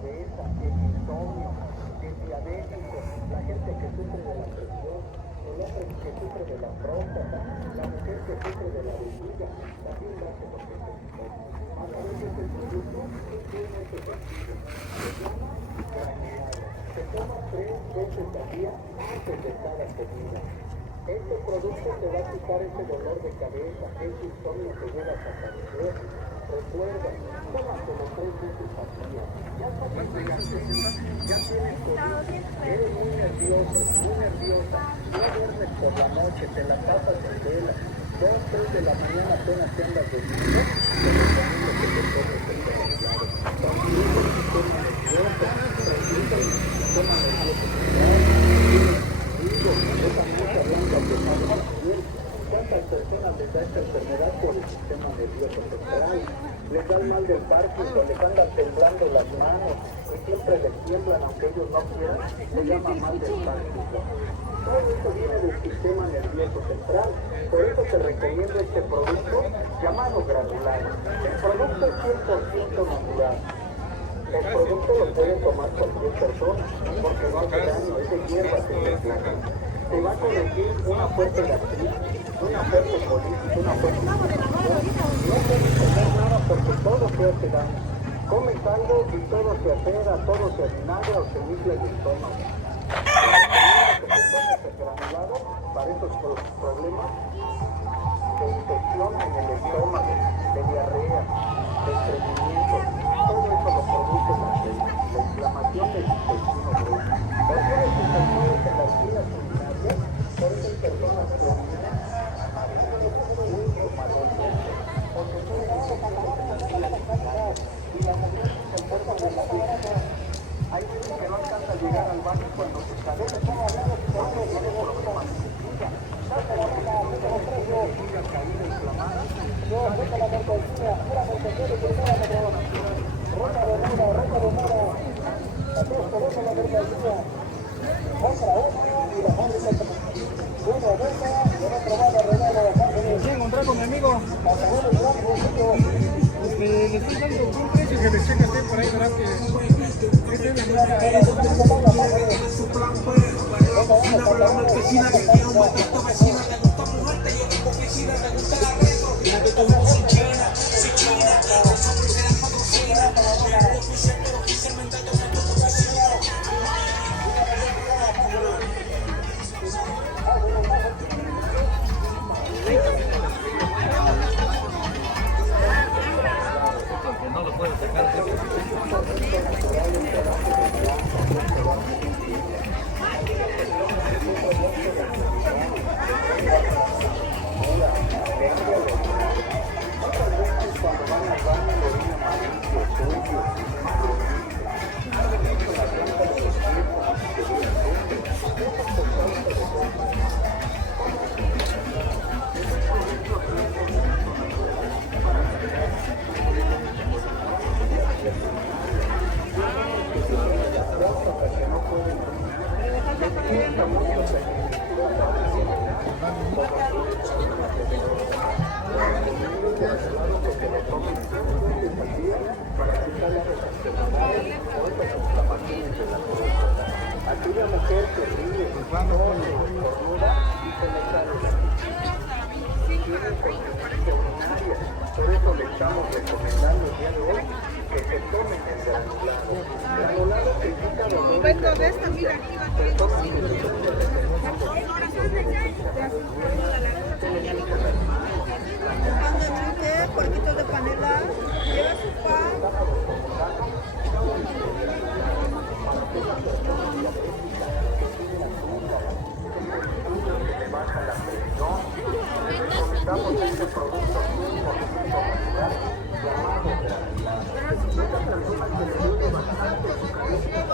cabeza, el insomnio, el diabético, la gente que sufre de la presión, el hombre que sufre de la próstata, la mujer que sufre de la vejiga, también va a ser lo que se insomnio. A través de este producto tiene este sentido. Se llama granulado. Se toma 3 veces al día antes de cada comida. Este producto te va a quitar ese dolor de cabeza, ese insomnio que llegas a padecer. Recuerda, tómatelo 3 veces al día. Ya sabes que ya tienes COVID, eres muy nervioso, muy nerviosa, no duermes por la noche, te la pasas en vela, 2, 3 de la mañana apenas te andas durmiendo, te recomiendo que te tomes el granulado. Tranquiliza el sistema nervioso, tranquiliza el sistema nervioso central, esa mucha blanca que sale de la piel. ¿Cuántas personas les da esta enfermedad por el sistema nervioso central? Les da el mal del Parkinson, les anda temblando las manos y siempre les tiemblan aunque ellos no quieran, se llama mal del Parkinson. Todo esto viene del sistema nervioso central, por eso te recomiendo este producto llamado granulado. El producto es 100% natural. El producto lo puede tomar cualquier persona, porque no hace daño, es de hierbas especiales. Te va a corregir una fuerte gastritis, una fuerte colitis, una fuerte inflamación. No puedes comer nada porque todo te hace daño. Comes algo y todo se acera, todo se avinagra o se infla el estómago. Que te tomes el granulado para esos problemas de infección en el estómago, de diarrea, de estreñimiento. Todo eso lo produce la inflamación del intestino grueso. Por eso las infecciones en las vías urinarias, por eso hay personas que orinan mucho maloliente, porque son y la mujer se encuentra de la vida. Hay gente que no alcanza a llegar al baño cuando se sale, porque tiene problemas de vejiga. Vejiga caída, inflamada. ¿Quién encontrar con mi amigo? Le estoy dando un precio que le cheque por ahí, ¿verdad? Que este es no lo puedo sacar. Aquí la mujer que ríe, estornuda y se le sale la tiene incontinencia urinaria. Por eso le estamos recomendando el día de hoy que se tomen el granulado. Granulado que quita dolor de cabeza. Se toman el Puerquitos de panela, lleva su pan. Le baja la presión. Le recomendamos este producto 100% natural llamado granulado. Muchas personas que les duele bastante su cabeza,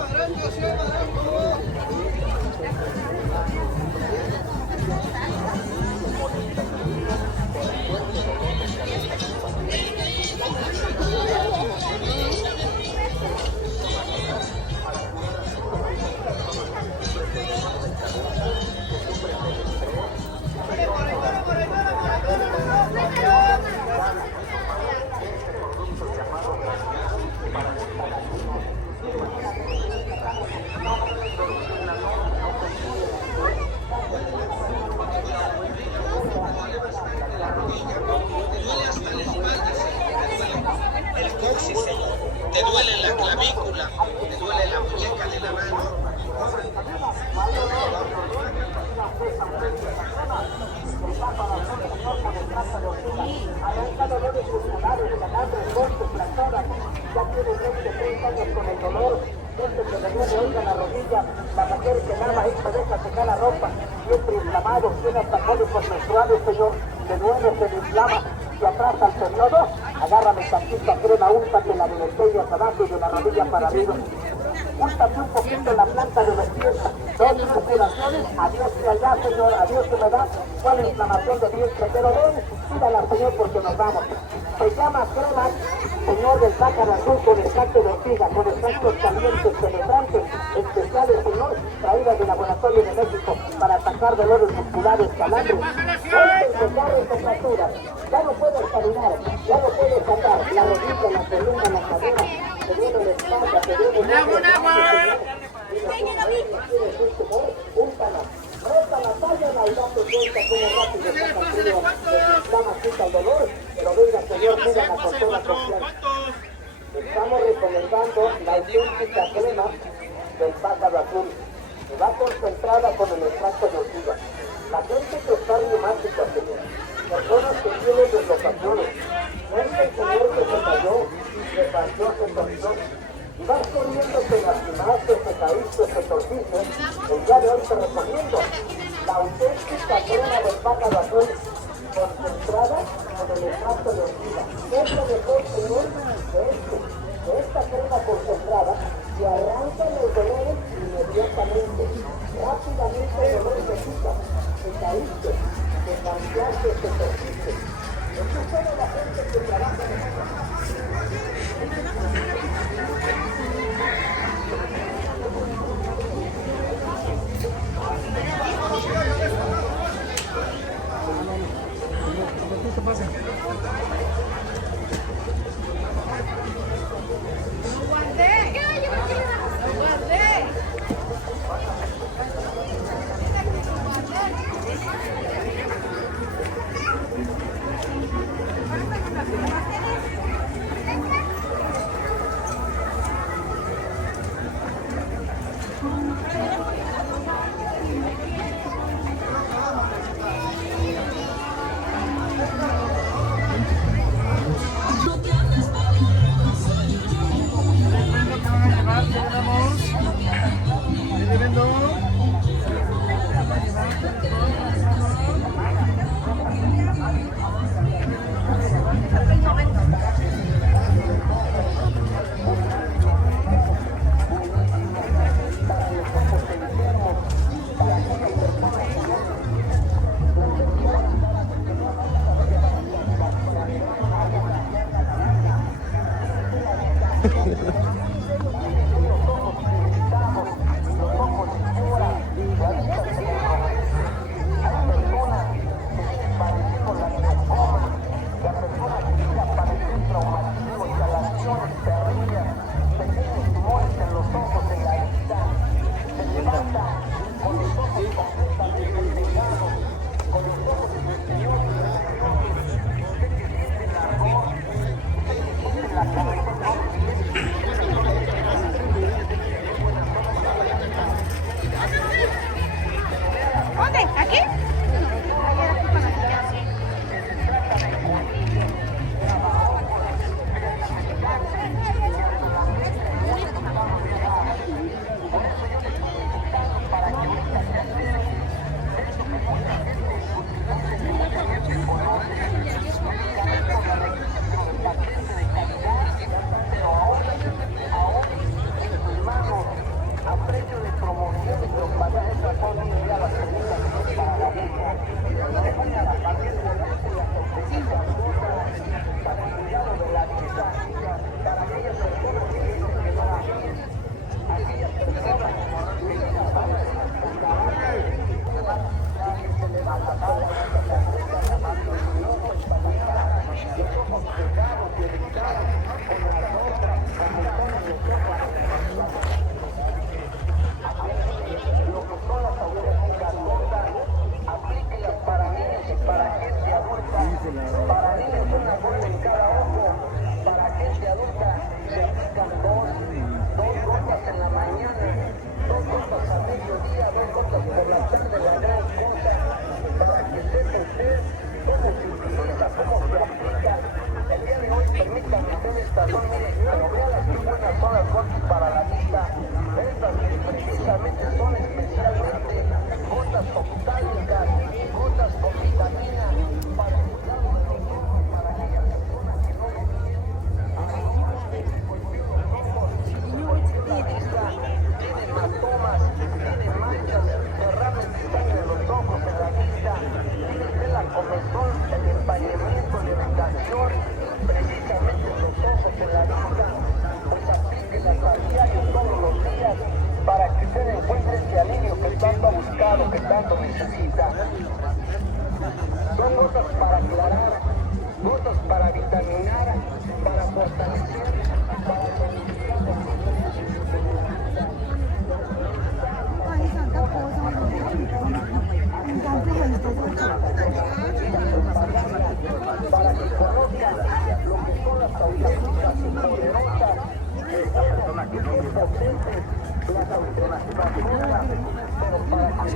cama, ahí se deja secar la ropa, siempre inflamado, tiene hasta cólicos menstruales, Señor, de nuevo se le inflama, y atrás al periodo, agárrame tantita crema, úntatela de los vellos abajo y de la rodilla para arriba. Úntate un poquito en la planta de los pies, dos circulaciones, adiós que allá, Señor, adiós que me da, cuál inflamación de vientre, pero ven, pídala, Señor, porque nos vamos. Se llama crema, Señor, del pájaro azul con extracto de ortiga, con extractos calientes, penetrantes, especiales, Señor, traídas del laboratorio de México para atacar dolores musculares, calambres, golpes, desgarros, contracturas. Ya no puedes caminar, ya no puedes andar, la rodilla, la columna, la cadera, te duele la espalda, te duele el hombro, úntala, rota la talla, la date cuenta como rápido saca el frío, inflama, quita el dolor, pero venga, Señor, pídala con toda confianza. Estamos recomendando la auténtica crema del pájaro azul, que va concentrada con el extracto de ortiga. La gente que está reumática, Señor, personas que tienen deslocaciones, gente, Señor, que se cayó, se partió, se torció, y vas corriendo, te lastimaste, te caíste, te torciste, el día de hoy te recomiendo la auténtica crema del pájaro azul, concentrada con el extracto de ortiga. Es lo mejor, Señor, de esta crema concentrada, que arranca los dolores inmediatamente, rápidamente el dolor se quita, te caíste, te cambiaste, te torciste. Esto es toda la gente que trabaja en el necesita. Son gotas para aclarar, gotas para vitaminar, para fortalecer, para reducir. Para que conozcan lo que son las autopistas poderosas, potentes, las autopistas vacunas, pero para que se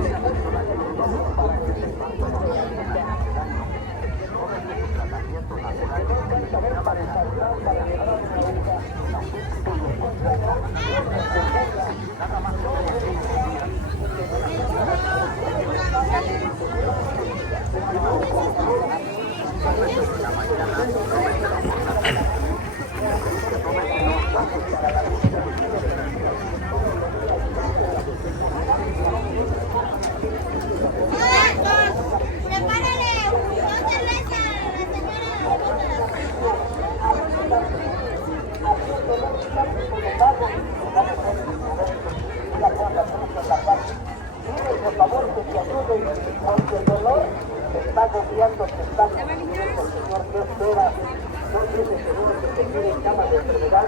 por favor que te ayuden, porque el dolor te está agobiando, te está destruyendo, Señor. ¿Qué esperas? No tienes seguro que te quede en cama de enfermedad,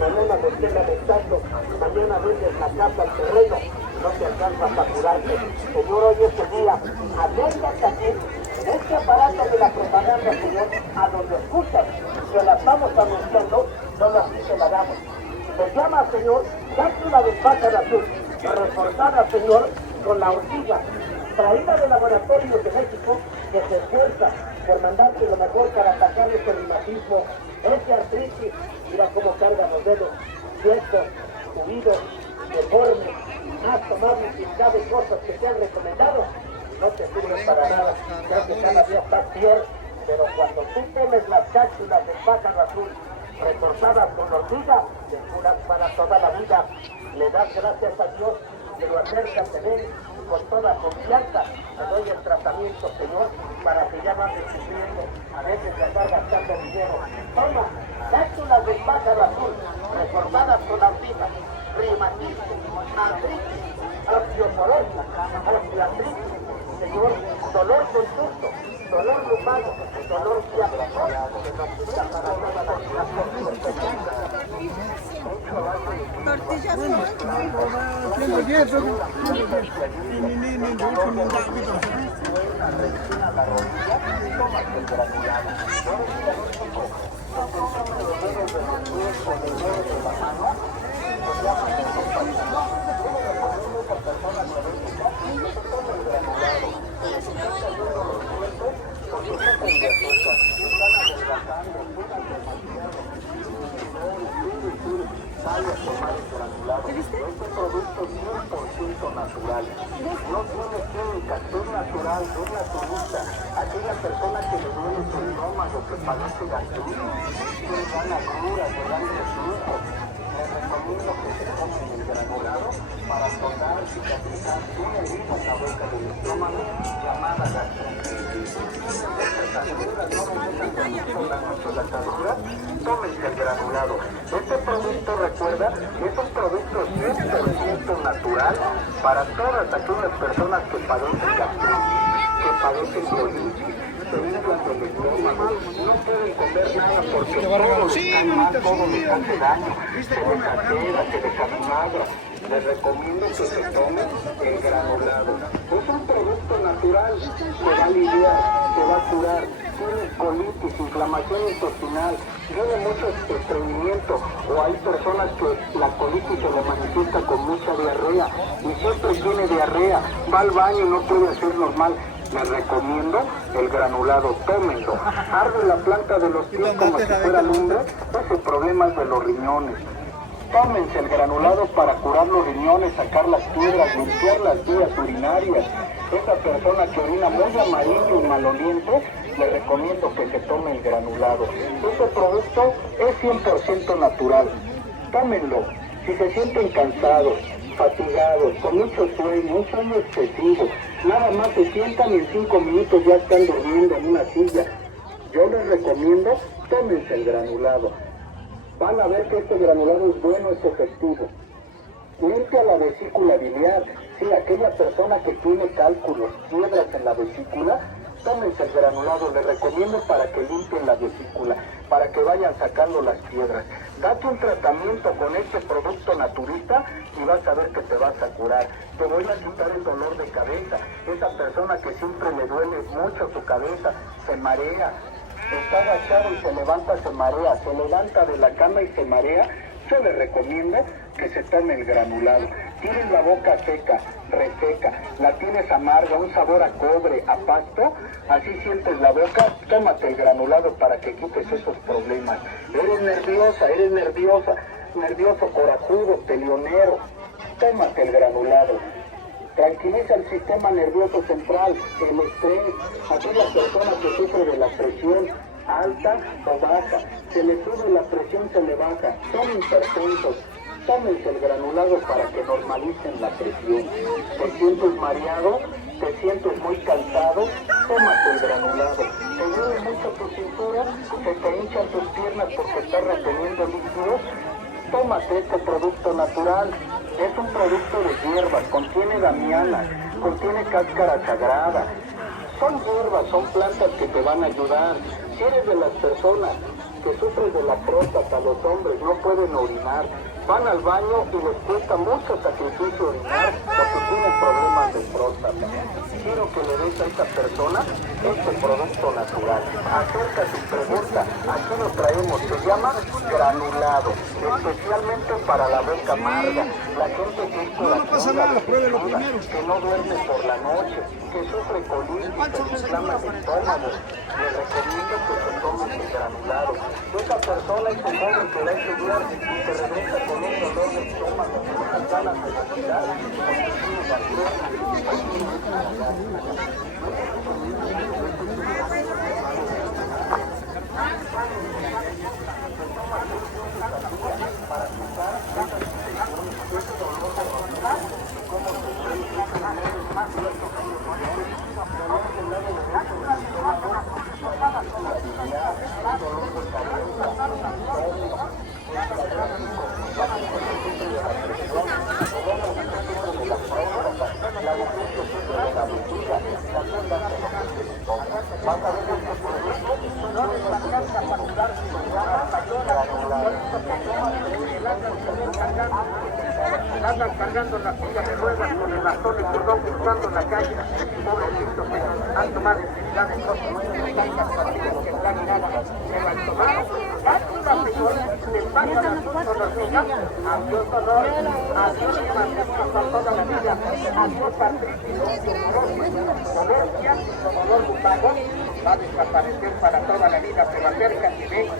mañana lo tengas exacto, mañana vendes la casa al terreno, no te alcanzas a curarte. Señor, hoy es el día, atrévete aquí, en este aparato de la propaganda, Señor, a donde escuchas, que la estamos anunciando, solo así se la damos. Se llama, Señor, cápsula de pájaro azul, reforzada, Señor, con la horquilla, traída de laboratorios de México, que se esfuerza por mandarte lo mejor para atacar este reumatismo, este artritis. Mira cómo cargan los dedos, sueltos, subidos, deformes, has tomado infinidad de cosas que te han recomendado, no te sirven para nada, creo que cada día estás peor, pero cuando tú tomes las cápsulas de pájaro azul, reforzadas con horquilla, te curas para toda la vida. Le das gracias a Dios que lo acercas a él con toda confianza. Te doy el tratamiento, Señor, para que ya no andes sufriendo, a veces de andar gastando dinero. Toma, cápsulas de pájaro azul, reforzadas con horquilla, reumatismo, artritis, osteoporosis, osteoartritis, Señor, dolor con susto, dolor lumbar, dolor ciático, que nos quita para toda la vida. Tortillas Este producto es 100% natural, no tiene química, es natural, es naturista. Aquella persona que le duele su estómago, que padece gastritis, que dan agruras, que dan reflujo, les recomiendo que se tomen el granulado para soldar, cicatrizar una herida en la boca del estómago llamada gastritis. Tómense el granulado. Este producto, recuerda, es un producto 100% natural para todas aquellas personas que padecen gastritis, que padecen colitis, se inflan del estómago, no pueden comer nada porque todo les cae mal, todo les hace daño, se les altera, se les amagra. Les recomiendo que se tomen el granulado. Es un producto natural, se va a aliviar, se va a curar. Tiene colitis, inflamación intestinal, tiene mucho estreñimiento, o hay personas que la colitis se le manifiesta con mucha diarrea y siempre tiene diarrea, va al baño y no puede hacer normal. Les recomiendo el granulado, tómenlo. Arde la planta de los pies como si fuera lumbre, ese problema es de los riñones. Tómense el granulado para curar los riñones, sacar las piedras, limpiar las vías urinarias. Esa persona que orina muy amarillo y maloliente, le recomiendo que se tome el granulado. Este producto es 100% natural. Tómenlo. Si se sienten cansados, fatigados, con mucho sueño, un sueño excesivo, nada más se sientan y en 5 minutos ya están durmiendo en una silla. Yo les recomiendo, tómense el granulado. Van a ver que este granulado es bueno, es efectivo. Limpia la vesícula biliar. Sí, aquella persona que tiene cálculos, piedras en la vesícula, tómense el granulado, les recomiendo para que limpien la vesícula, para que vayan sacando las piedras. Date un tratamiento con este producto naturista y vas a ver que te vas a curar. Te voy a quitar el dolor de cabeza. Esa persona que siempre le duele mucho su cabeza, se marea, está agachado y se levanta, se marea, se levanta de la cama y se marea, yo le recomiendo que se tome el granulado. Tienes la boca seca, reseca, la tienes amarga, un sabor a cobre, a pasto, así sientes la boca, tómate el granulado para que quites esos problemas. Eres nervioso, corajudo, peleonero, tómate el granulado. Tranquiliza el sistema nervioso central, el estrés, aquella persona que sufre de la presión alta o baja, se le sube la presión, se le baja, son hipertensos, tómense el granulado para que normalicen la presión. Te sientes mareado, te sientes muy cansado, tómate el granulado. Te duele mucho tu cintura, se te hinchan tus piernas porque estás reteniendo líquidos, tómate este producto natural. Es un producto de hierbas, contiene damiana, contiene cáscara sagrada. Son hierbas, son plantas que te van a ayudar. Si eres de las personas que sufren de la próstata, los hombres no pueden orinar, van al baño y les cuesta mucho sacrificio orinar porque tienen problemas de próstata. Quiero que le des a esta persona este producto natural. Acércate y pregunta, aquí lo traemos, se llama granulado, especialmente para la boca amarga, la gente que es No pasa nada, pruébelo primero. que no duerme por la noche, que sufre colitis, que inflama el estómago. Le recomiendo que se tome el granulado. Esa persona es un joven que va a estudiar y se regresa con un dolor de estómago, con unas ganas de vomitar, porque tiene gastritis. Andan cargando la silla de ruedas con el bastón de cordón cruzando la calle. Pobrecito, pues, han tomado infinidad de cosas, tantas partidas que están miradas, pero al tomar, cápsula, señor, les pasa las conocidas, adiós dolor, adiós reumatismo para toda la vida, adiós artritis, molestias, dolor bucal, va a desaparecer para toda la vida, pero acércate y ve,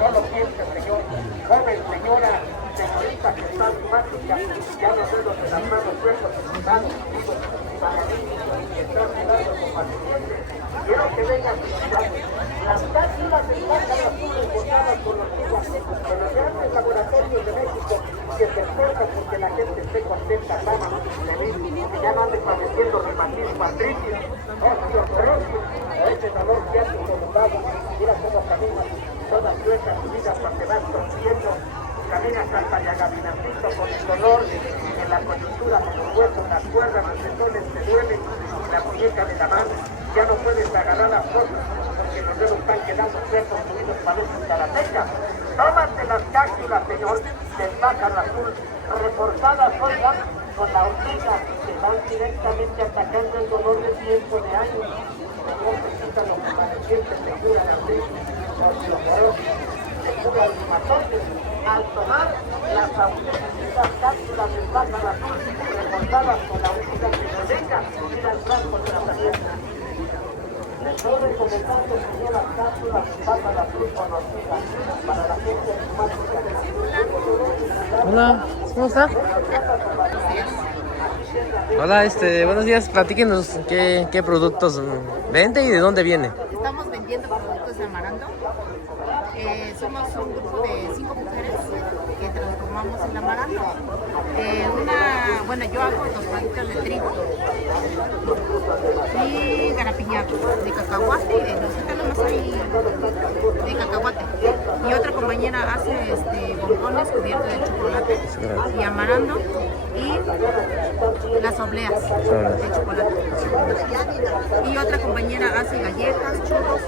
no lo pienses, señor, joven, señora, señorita que está asmática, ya los dedos de las manos sueltos están unidos para mí, que están mirando con paciente. Quiero que vengan a visitarme. Las cápsulas de plata azul importadas con los grandes laboratorios de México que se exportan porque la gente esté contenta, sana, feliz, que ya no ande padeciendo reumatismo, artritis, osteoporosis, o ese dolor ciático lumbar. Mira cómo caminas, todas sueltas, unidas, para te vas torciendo. Caminas hasta Yagaminacito con el dolor en la coyuntura de los huesos, las cuerdas, los tendones te duelen, la muñeca de la mano, ya no puedes agarrar las cosas porque los dedos están quedando sueltos, unidos, parecen karatecas. Tómate las cápsulas, señor, del pájaro azul, reforzadas oigan, con la hormiga, que van directamente atacando el dolor de cientos de años. Señor, se quita los permanecientes, se cura la artritis, osteoporosis, se cura el reumatoide. Al tomar las auténticas cápsulas del pájaro azul reforzadas con la hormiga que se deja ir al blanco tratamiento. Les estoy recomendando, señor, las cápsulas del pájaro azul con hormiga para la gente asmática. Hola, ¿cómo está? Hola, buenos días, platíquenos qué productos vende y de dónde viene. Estamos vendiendo productos de amaranto. Somos un grupo de 5 mujeres que transformamos el amaranto. Yo hago tostaditas de trigo y garapiñado de cacahuate, nosotros nomás hay de cacahuate. Y otra compañera hace bombones cubiertos de chocolate y amaranto y las obleas Obleas. de chocolate. Y otra compañera hace galletas, churros.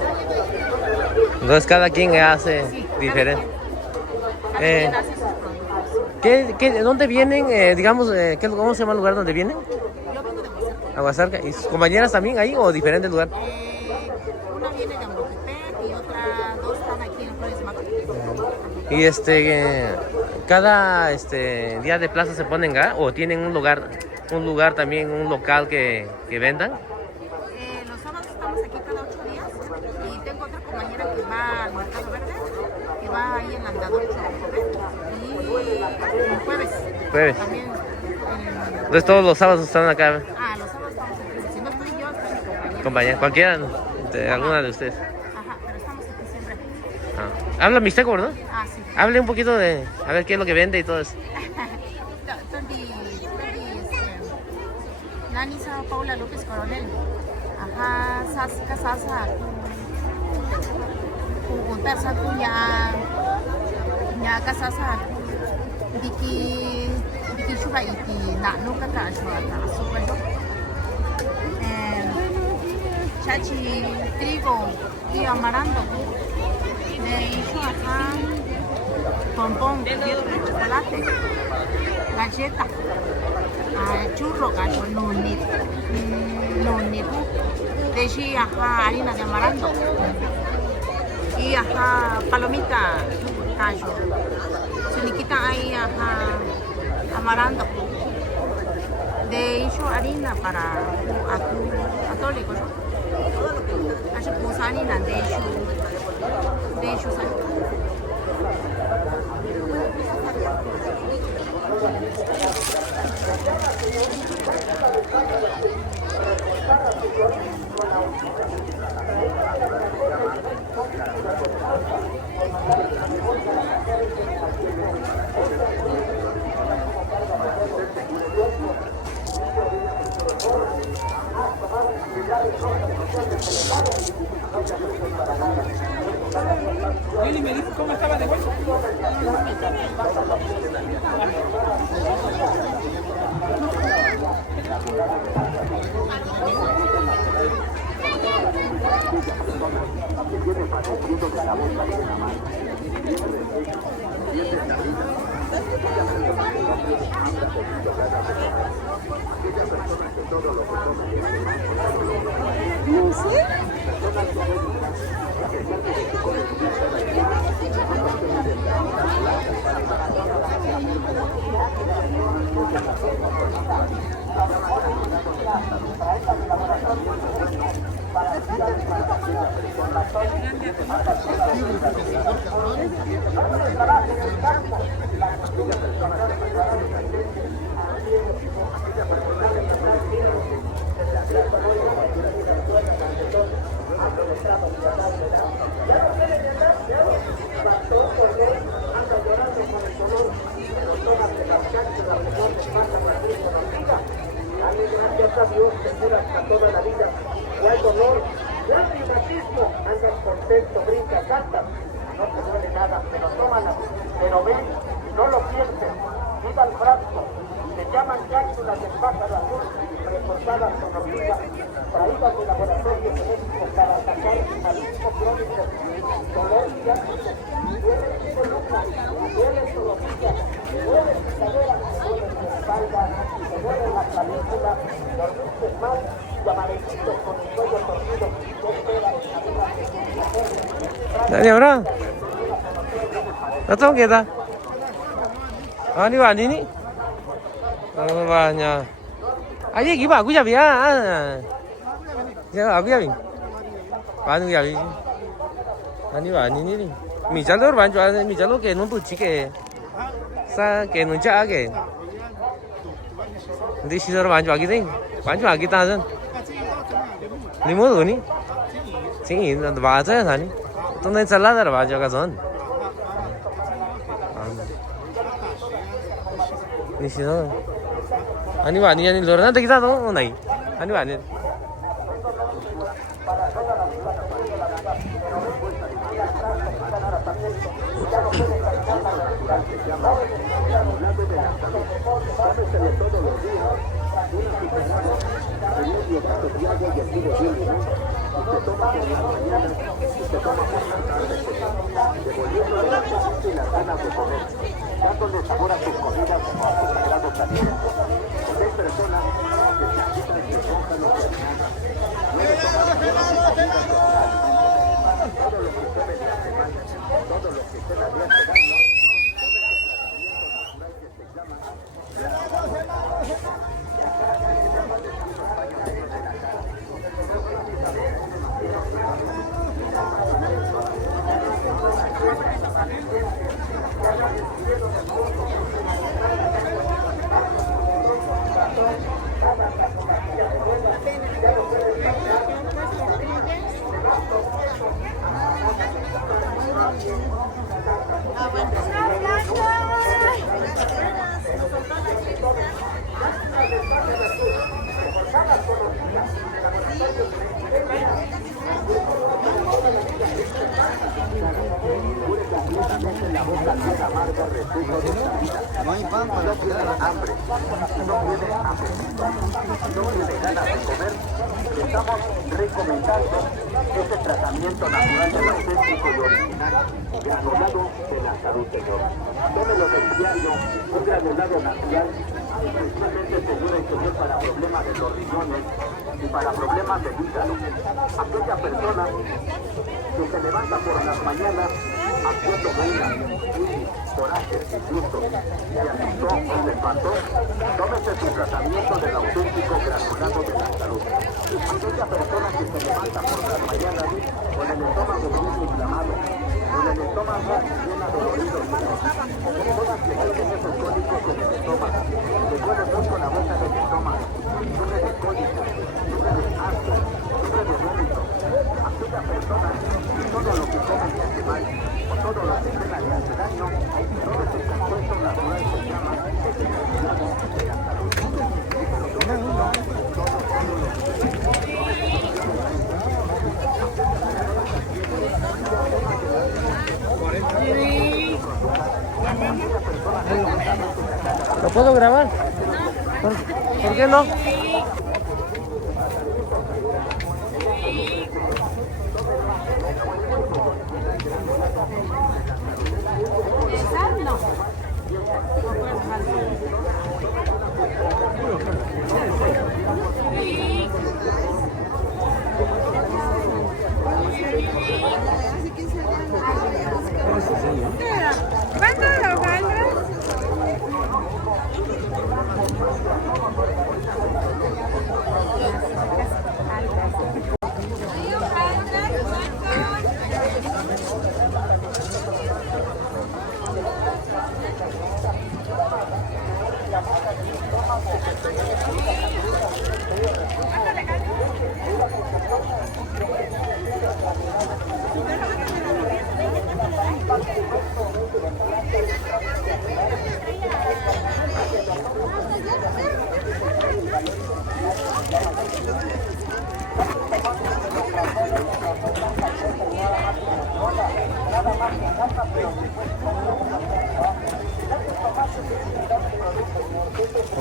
Entonces cada quien hace Sí, diferente. Cada quien hace sus productos. ¿De dónde vienen? Digamos, ¿cómo se llama el lugar donde vienen? Yo vengo de Huasaca. Aguasarca. ¿Y sus compañeras también ahí o diferente lugar? Una viene de Amotepec y dos están aquí en Flores Mato. Y cada día de plaza se ponen acá o tienen un lugar también, un local que vendan. Los sábados estamos aquí cada 8 días y tengo otra compañera que va al Mercado Verde, que va ahí en el Andador Chocopé, y el jueves. También. Entonces todos los sábados están acá. Los sábados estamos aquí. Si no estoy yo, está mi compañera. Compañía, cualquiera de alguna de ustedes. Ajá, pero estamos aquí siempre. Habla mixteco, ¿verdad? Sí. Hable un poquito de a ver qué es lo que vende y todo eso. Nani sa Paula López Coronel. Ajá, sasa. Kung persa nya kasasa. Diki chuba iti na no kaka shwa ta super. Chachi trigo y amaranto. De hecho acá bombón de chocolate, galleta, churro, gallo, nunit, de hecho acá harina de amaranto y acá palomita, gallo, suniquita ahí acá amaranto, de hecho harina para católico, todo lo que hace pues harina de hecho Lili, ¿me dices cómo estaba de vuelta? No sé. Gracias a Dios te cura hasta toda la vida. No hay dolor, no hay reumatismo, andas contento, brincas, saltas. No te duele nada, pero tómala, pero ven, no lo pienses. Viva el frasco. Se llaman cápsulas del pájaro azul, reforzadas con hormiga, traídas de laboratorios de México para atacar animalismo crónico, dolor ciático, duele tu columna, duele tu rodilla, duele tu cadera, duele tu espalda, te duele la clavícula, dormiste mal y amaneciste con el cuello torcido. ¿Qué esperas? Dani, bro. Betul kita. Ini Pak ini. Banyak. Aja gimana? Aku jadi ya. Ya aku jadi. Banyak jadi. Ini Pak ini nih. Misalnya orang jual, misalnya kayak nuntu cike. Sa kayak nunca aja. Nanti sih orang banyak lagi banyak kita aja. Lima tuh nih. Sini, nanti baca ya tadi. Tuh nanti salah ada baca kan? Ini sih tuh. Ani wani ani luar nanti kita tuh naik. Ani wani. medio vaso de agua y el jugo de un limón, y se toma por la mañana y se toma por la tarde, devolviéndole el apetito y las ganas de comer, dándole sabor a sus comidas o a sus sagrados alimentos. Porque hay personas que se agitan y se compran los alimentos. No le toman todo lo que comen le hace mal, todo lo que se le hace daño. No hay pan para No tiene hambre, no tiene apetito, no tiene ganas de comer. Estamos recomendando este tratamiento natural del auténtico y original granulado de la salud, señor. Tómelo del diario, un granulado natural, especialmente seguro y señor para problemas de los riñones y para problemas del hígado. Aquella persona que se levanta por las mañanas haciendo coraje, disgusto, se asustó o se espantó, tómese su tratamiento del auténtico granulado de la salud. Aquella persona que se levanta por las mañanas con el estómago bien inflamado, con el estómago bien adolorido, personas que tienen esos cólicos en el estómago, que duele mucho la boca del estómago, sufre de cólicos, sufre de asco, sufre de vómito. Aquella persona que todo lo que come le hace mal, o todo lo que cena le hace daño, todo ese compuesto natural se llama el granulado de la salud. ¿Lo puedo grabar? ¿Por qué no? ¿Cuánto lo vale?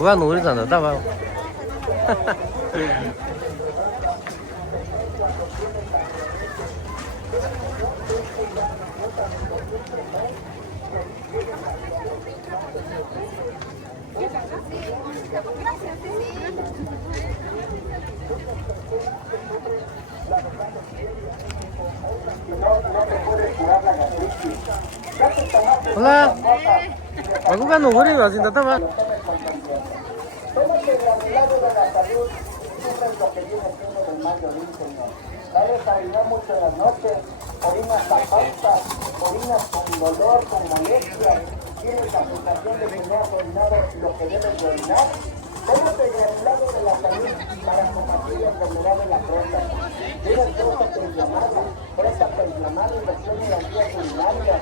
누가 노래잖아, 따봐. Hola. Aku kan nunggu nih, masih tetap, Pak. Tómate el granulado de la salud, sufres lo que viene siendo del mal de orín, señor. Dale a orinar mucho en las noches, orinas a pausa, orinas con dolor, con molestia, tienes la sensación de que no has orinado lo que debes de orinar. Tómate el granulado de la salud para combatir la enfermedad de la próstata. Tienes próstata inflamada, próstata inflamada, infección de las vías urinarias.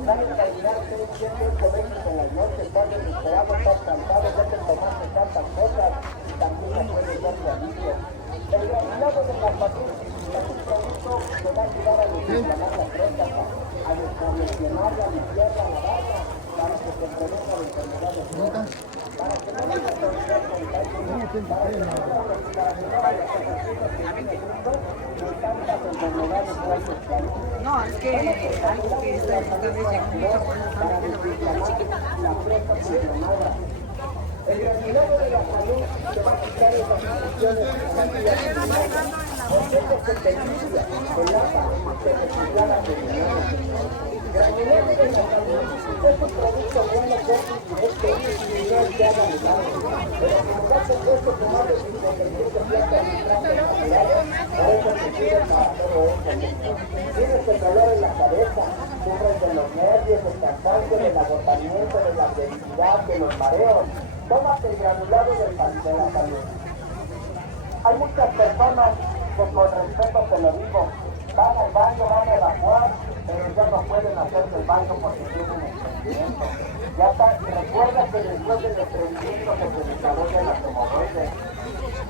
Sales a orinar 7 veces en las noches, estás desesperado, estás cansado, ya te tomaste tantas cosas y también te puedes dar de alivio. El granulado de la salud es un producto que va a ayudar a desinflamar la próstata, a descongestionarla, a limpiarla, a lavarla, para que se prevenga la enfermedad de próstata, para que no haya enfermedad con No, es que algo que esta vez llegó mucho cuando estaba El granulado de la salud se va a quitar esas infecciones el APA, se reciclara de dinero. Granulado de la salud es un producto bueno corto y directo y no hay que haga milagro. Pero como está compuesto con más de 57 plantas y plantas naturales, por eso se sirve para todo esto. Tienes el dolor en la cabeza, sufres de los nervios, del cansancio, del agotamiento, de la debilidad, de los mareos. Tómate el granulado de la salud. Hay muchas personas que con respeto te lo digo, van al baño, van a evacuar, pero ya no pueden hacer el baño porque tienen estreñimiento. Ya está, recuerda que después del estreñimiento se te desarrolla la hemorroides.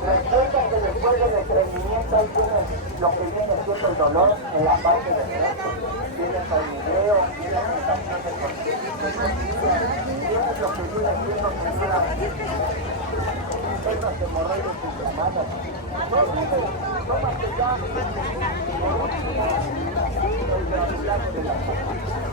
Recuerda que después del estreñimiento ahí tienes lo que viene siendo el dolor en la parte del pecho. Tienes hormigueo, tienes sensación de conciencia, tienes lo que viene siendo esas hemorroides inflamadas. No dudes, tómate ya el granulado de la salud.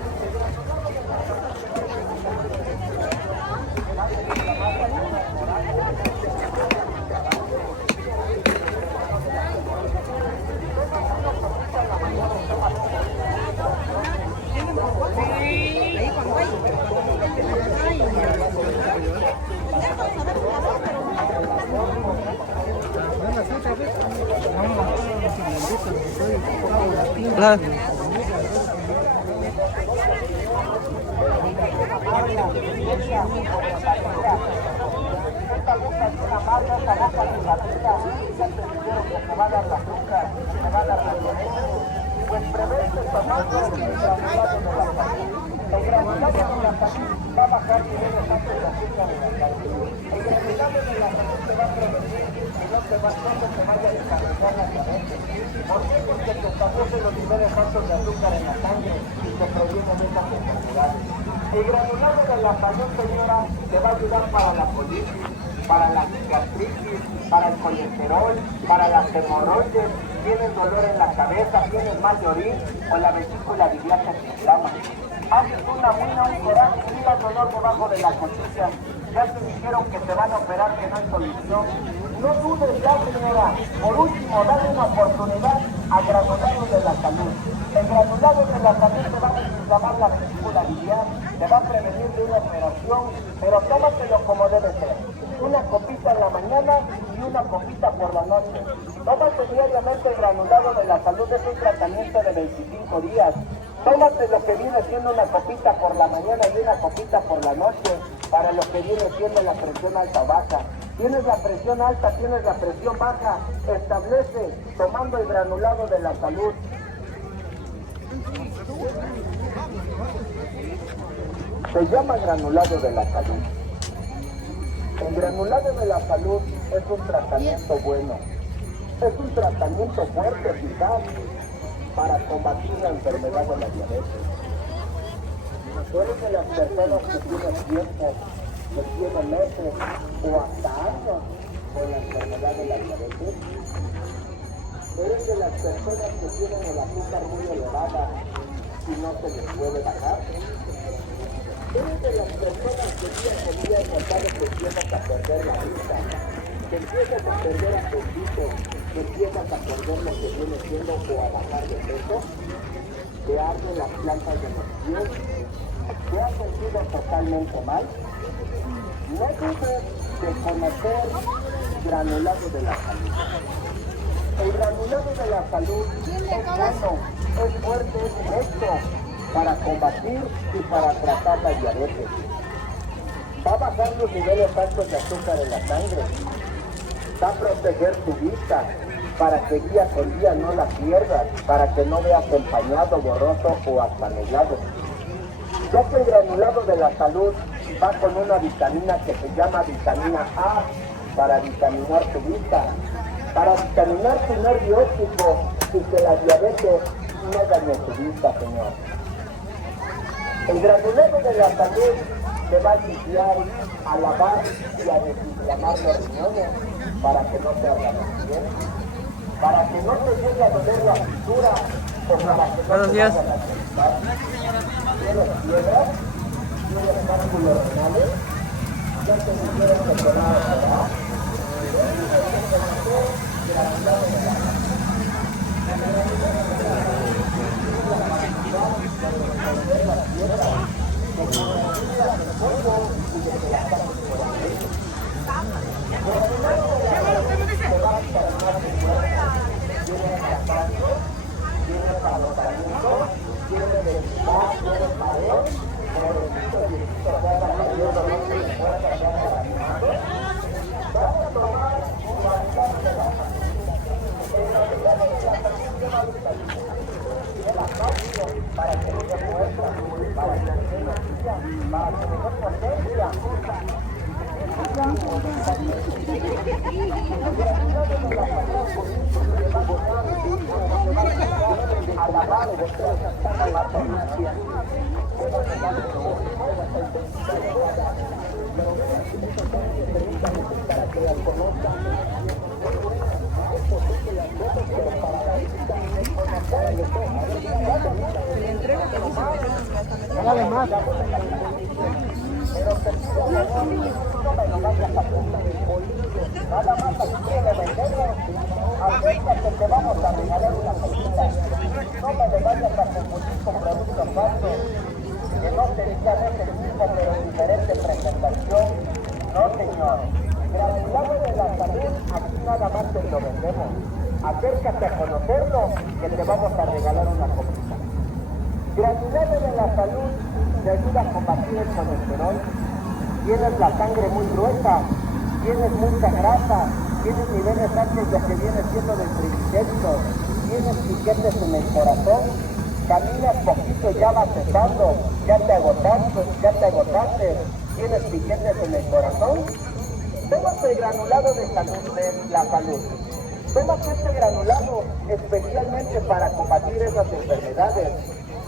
Lah. Esta boca es una marca, esta boca es una vida. Ya te dijeron que te va a dar la azúcar, te va a dar la diabetes. Pues prevente tomando el granulado de la salud. El granulado de la salud va a bajar niveles altos de azúcar en la sangre. El granulado de la salud te va a prevenir que no te vaya a desarrollar la diabetes. ¿Por qué? Porque te establece los niveles altos de azúcar en la sangre y te previene de esas enfermedades. El granulado de la salud, señora, te va a ayudar para la colitis, para la gastritis, para el colesterol, para las hemorroides, tienes dolor en la cabeza, tienes mal de orín o la vesícula biliar se inflama. Haces una muina, un coraje, mira el dolor debajo de la costilla. Ya te dijeron que te van a operar, que no hay solución. No dudes ya, señora. Por último, dale una oportunidad a granulado de la salud. El granulado de la salud te va a desinflamar la vesícula biliar, te va a prevenir de una operación, pero tómatelo como debe ser. Una copita en la mañana y una copita por la noche. Tómate diariamente el granulado de la salud, es un tratamiento de 25 días. Tómate lo que viene siendo una copita por la mañana y una copita por la noche para lo que viene siendo la presión alta o baja. Tienes la presión alta, tienes la presión baja, establece tomando el granulado de la salud. Se llama granulado de la salud. El granulado de la salud es un tratamiento bueno, es un tratamiento fuerte, eficaz, para combatir la enfermedad de la diabetes. Tú eres de las personas que tienen tiempo, que tienen meses o hasta años con la enfermedad de la diabetes. Eres de las personas que tienen el azúcar muy elevada y no se les puede bajar. Eres de las personas que día con día han notado que empiezas a perder la vista, que empiezas a perder apetito, que empiezas a perder lo que viene siendo o a bajar de peso, te arden las plantas de los pies, te has sentido totalmente mal. No dudes de conocer granulado de la salud. El granulado de la salud es bueno, es fuerte, es directo para combatir y para tratar la diabetes. Va a bajar los niveles altos de azúcar en la sangre. Va a proteger tu vista para que día con día no la pierdas, para que no veas empañado, borroso o hasta nublado. Ya que el granulado de la salud va con una vitamina que se llama vitamina A para vitaminar tu vista, para vitaminar tu nervio óptico y que la diabetes no dañe tu vista, señor. El granulado de la salud te va a limpiar, a lavar y a desinflamar los riñones. para que no te haga bien, para que no te llegue a doler la cintura, o para que no Buenos te días. vaya a sentar. ¿Tienes piedras? ¿Tienes cálculos renales? ¿Ya te dijeron que te va a pagar? Que no se diga ese mismo, pero en diferente presentación. No, señor. Granulado de la salud, aquí nada más te lo vendemos. Acércate a conocerlo, que te vamos a regalar una copita. Granulado de la salud te ayuda a combatir el colesterol. Tienes la sangre muy gruesa, tienes mucha grasa, tienes niveles altos de lo que viene siendo del triglicéridos, tienes piquetes en el corazón, caminas poquito, ya vas cesando, ya te agotaste, tienes piquetes en el corazón. Tómate el granulado de la salud. Tómate este granulado especialmente para combatir esas enfermedades.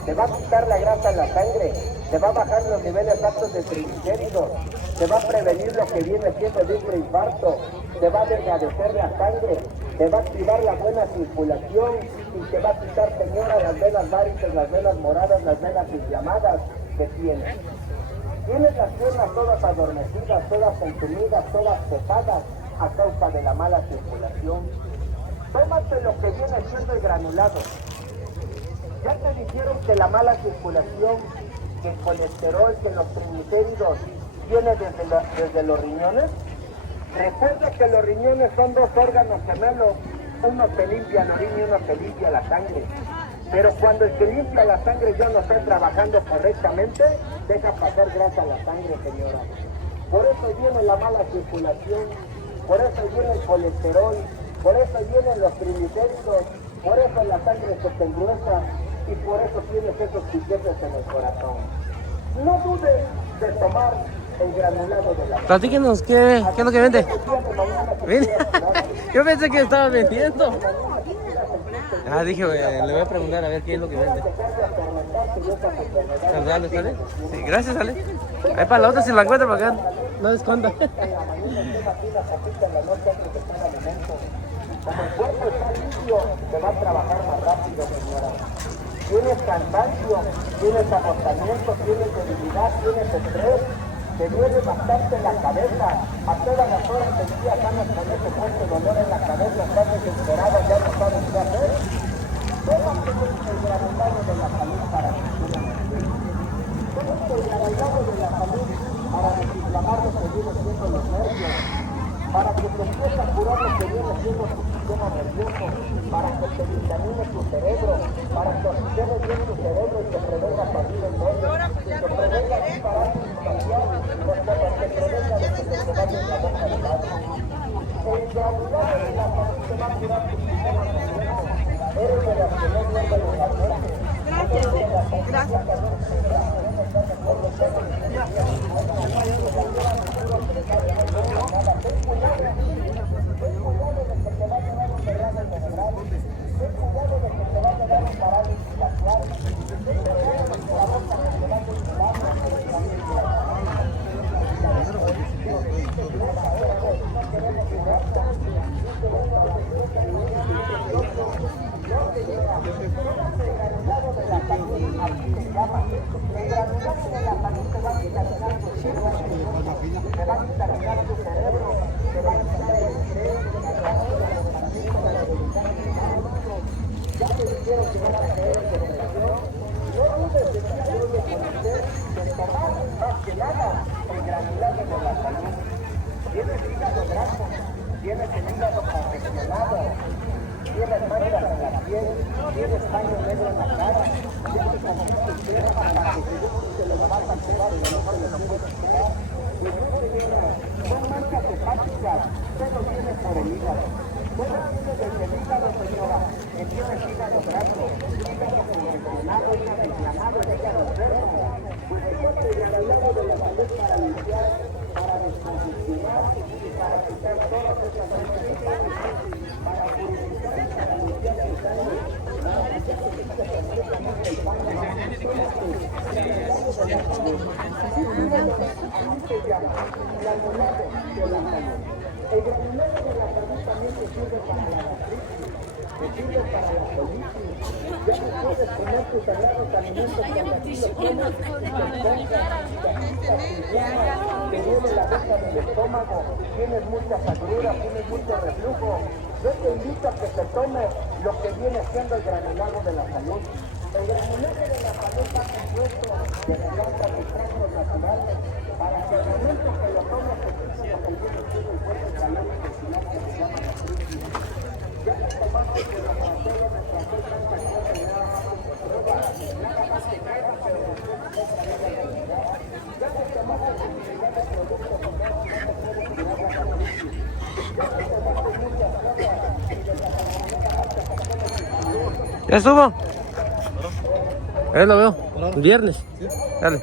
Te va a quitar la grasa en la sangre, te va a bajar los niveles altos de triglicéridos, te va a prevenir lo que viene siendo el infarto, te va a desvanecer la sangre, te va a activar la buena circulación y te va a quitar, señora, las venas varices, las venas moradas, las venas inflamadas que tienes. Tienes las piernas todas adormecidas, todas consumidas, todas pesadas a causa de la mala circulación. Tómate lo que viene siendo el granulado. Ya te dijeron que la mala circulación, que el colesterol, que los triglicéridos viene desde los riñones. Recuerda que los riñones son dos órganos gemelos, uno te limpia la orina y uno te limpia la sangre. Pero cuando el que limpia la sangre ya no está trabajando correctamente, deja pasar grasa a la sangre, señora. Por eso viene la mala circulación, por eso viene el colesterol, por eso vienen los triglicéridos, por eso la sangre se te engruesa y por eso tienes esos piquetes en el corazón. No dudes de tomar el granulado de la sangre. Platíquenos, ¿qué es lo que vende? ¿Vende? Yo pensé que estaba vendiendo. Ah, dije, le voy a preguntar a ver qué es lo que vende. ¿Saludable, sale? Sí, gracias, sale. Ahí para la otra, si la encuentro para acá, no desconta. Como el cuerpo está limpio, te va a trabajar más rápido, señora. Tienes cansancio, tienes agotamiento, tienes debilidad, tienes estrés, te duele bastante la cabeza, a todas las horas del día ganas con ese fuerte dolor en la cabeza, estás desesperado, ya no sabes qué hacer. Tómate el granulado de la salud para que tú lo entiendas. Tómate el granulado de la salud para desinflamar lo que viene siendo los nervios, para que te empiece a curar lo que viene siendo tu sistema nervioso, para que te vitamine tu cerebro, para que oxigene bien tu cerebro y te prevenga partir el nervio, te prevenga disparar tu facial, te prevenga de que se te vaya la boca de lado. El granulado de la salud te va a curar tu sistema nervioso. Eres de las que no duermen en la noche. Gracias. Tienes el hígado confeccionado, tienes manchas en la piel, tienes paño negro en la cara, tienes conflicto interno para que se lo vas a llevar y no se lo puedes quedar. Pues no, señora, son manchas hepáticas, todo viene por el hígado. Todo viene desde el hígado, señora, que tienes hígado graso, hígado confeccionado, hígado inflamado, hígado enfermo. Pues fíjate, el granulado de la salud para limpiar, para descongestionar y para quitar todas esas manchas hepáticas, para purificar y para limpiar tu sangre, para quitar completamente el páncreas. Así se llama, granulado de la salud. El granulado de la salud también te sirve para la gastritis, te sirve para la colitis. Ya no puedes comer tus sagrados alimentos que aquí lo comes, te duele la boca del estómago, tienes mucha agruras, tienes mucho reflujo. Yo te invito a que te tomes lo que viene siendo el granulado de la salud. El granulado de la salud está compuesto de plantas y extractos naturales para que al momento que lo tomes te quite lo que viene siendo el fuerte calor intestinal que se llama gastritis. Ya te tomaste que la pastilla de tratar tanta cosa y nada más te prueba, nada más te queda, pero después te toca la realidad. Ya te tomaste que infinidad de productos y no te puedes curar la gastritis. Ya te tomaste muchas cosas y de la manera alta para todo el salud. ¿Ya estuvo? Lo veo. El viernes. Dale.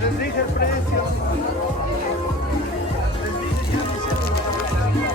Les dije el precio. Les dije